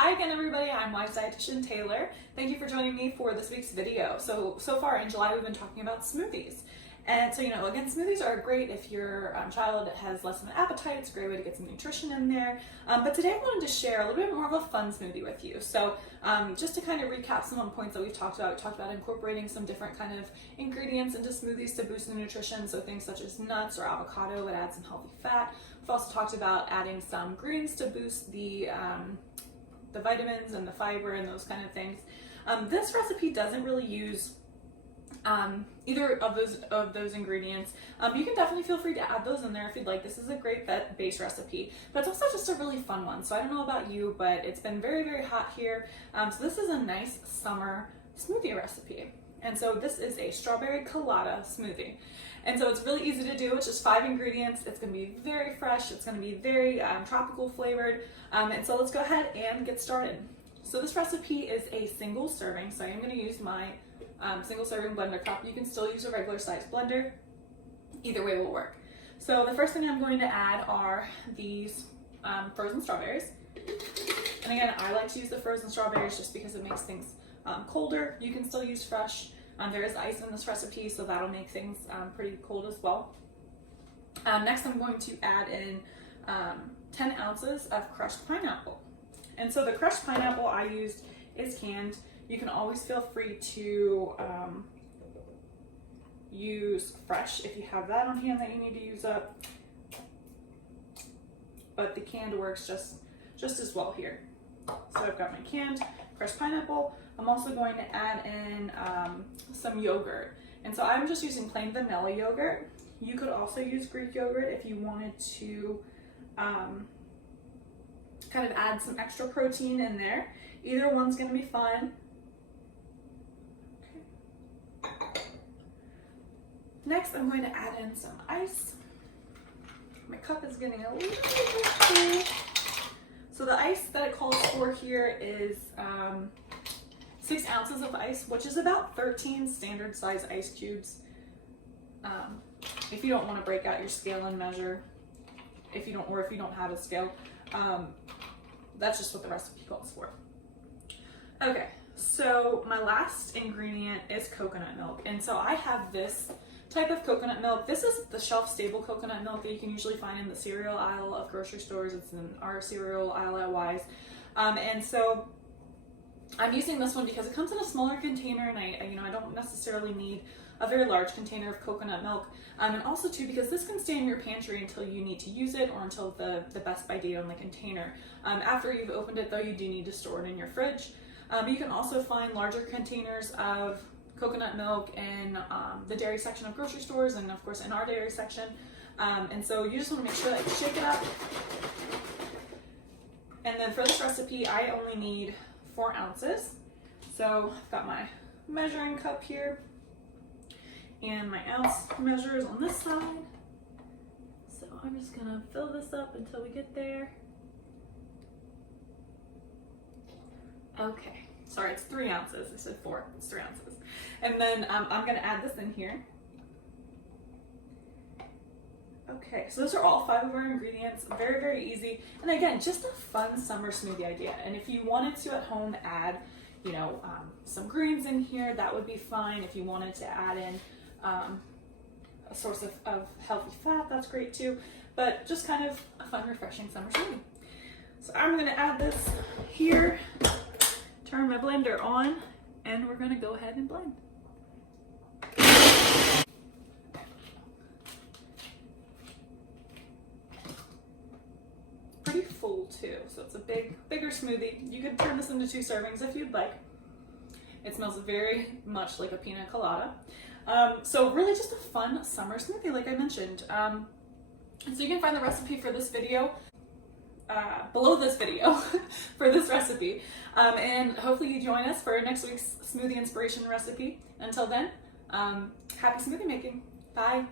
Hi again, everybody. I'm Weis Dietitian Taylor. Thank you for joining me for this week's video. So far in July, we've been talking about smoothies. And so, again, smoothies are great if your child has less of an appetite. It's a great way to get some nutrition in there. But today I wanted to share a little bit more of a fun smoothie with you. So just to kind of recap some of the points that we've talked about, we talked about incorporating some different kind of ingredients into smoothies to boost the nutrition. So things such as nuts or avocado would add some healthy fat. We've also talked about adding some greens to boost the vitamins and the fiber and those kind of things. This recipe doesn't really use either of those ingredients. You can definitely feel free to add those in there if you'd like. This is a great base recipe, but it's also just a really fun one. So I don't know about you, but it's been very, very hot here. So this is a nice summer smoothie recipe. And so this is a strawberry colada smoothie. And so it's really easy to do. It's just 5 ingredients. It's going to be very fresh. It's going to be very tropical flavored. And so let's go ahead and get started. So this recipe is a single serving. So I am going to use my single serving blender cup. You can still use a regular sized blender. Either way will work. So the first thing I'm going to add are these frozen strawberries. And again, I like to use the frozen strawberries just because it makes things colder. You can still use fresh. There is ice in this recipe, so that'll make things pretty cold as well. Next, I'm going to add in 10 ounces of crushed pineapple. And so the crushed pineapple I used is canned. You can always feel free to use fresh if you have that on hand that you need to use up. But the canned works just as well here. So I've got my canned crushed pineapple. I'm also going to add in some yogurt. And so I'm just using plain vanilla yogurt. You could also use Greek yogurt if you wanted to kind of add some extra protein in there. Either one's going to be fine. Okay. Next, I'm going to add in some ice. My cup is getting a little bit full. So the ice that it calls for here is 6 ounces of ice, which is about 13 standard size ice cubes. If you don't want to break out your scale and measure, if you don't have a scale, that's just what the recipe calls for. Okay, so my last ingredient is coconut milk. And so I have this type of coconut milk. This is the shelf-stable coconut milk that you can usually find in the cereal aisle of grocery stores. It's in our cereal aisle at Weis. And so I'm using this one because it comes in a smaller container, and I don't necessarily need a very large container of coconut milk. And also too, because this can stay in your pantry until you need to use it or until the best by date on the container. After you've opened it though, you do need to store it in your fridge. You can also find larger containers of coconut milk in the dairy section of grocery stores, and of course in our dairy section. And so you just want to make sure that you shake it up. And then for this recipe, I only need 4 ounces. So I've got my measuring cup here, and my ounce measure is on this side. So I'm just gonna fill this up until we get there. Okay, sorry, it's 3 ounces. I said 4, it's 3 ounces. And then I'm gonna add this in here. Okay, so those are all 5 of our ingredients. Very, very easy. And again, just a fun summer smoothie idea. And if you wanted to at home add, some greens in here, that would be fine. If you wanted to add in a source of healthy fat, that's great too. But just kind of a fun, refreshing summer smoothie. So I'm gonna add this here, turn my blender on, and we're gonna go ahead and blend. Pretty full too, so it's a bigger smoothie. You could turn this into 2 servings if you'd like. It smells very much like a pina colada. So really just a fun summer smoothie, like I mentioned. And so you can find the recipe for this video below this video for this recipe. And hopefully you join us for next week's smoothie inspiration recipe. Until then, happy smoothie making. Bye.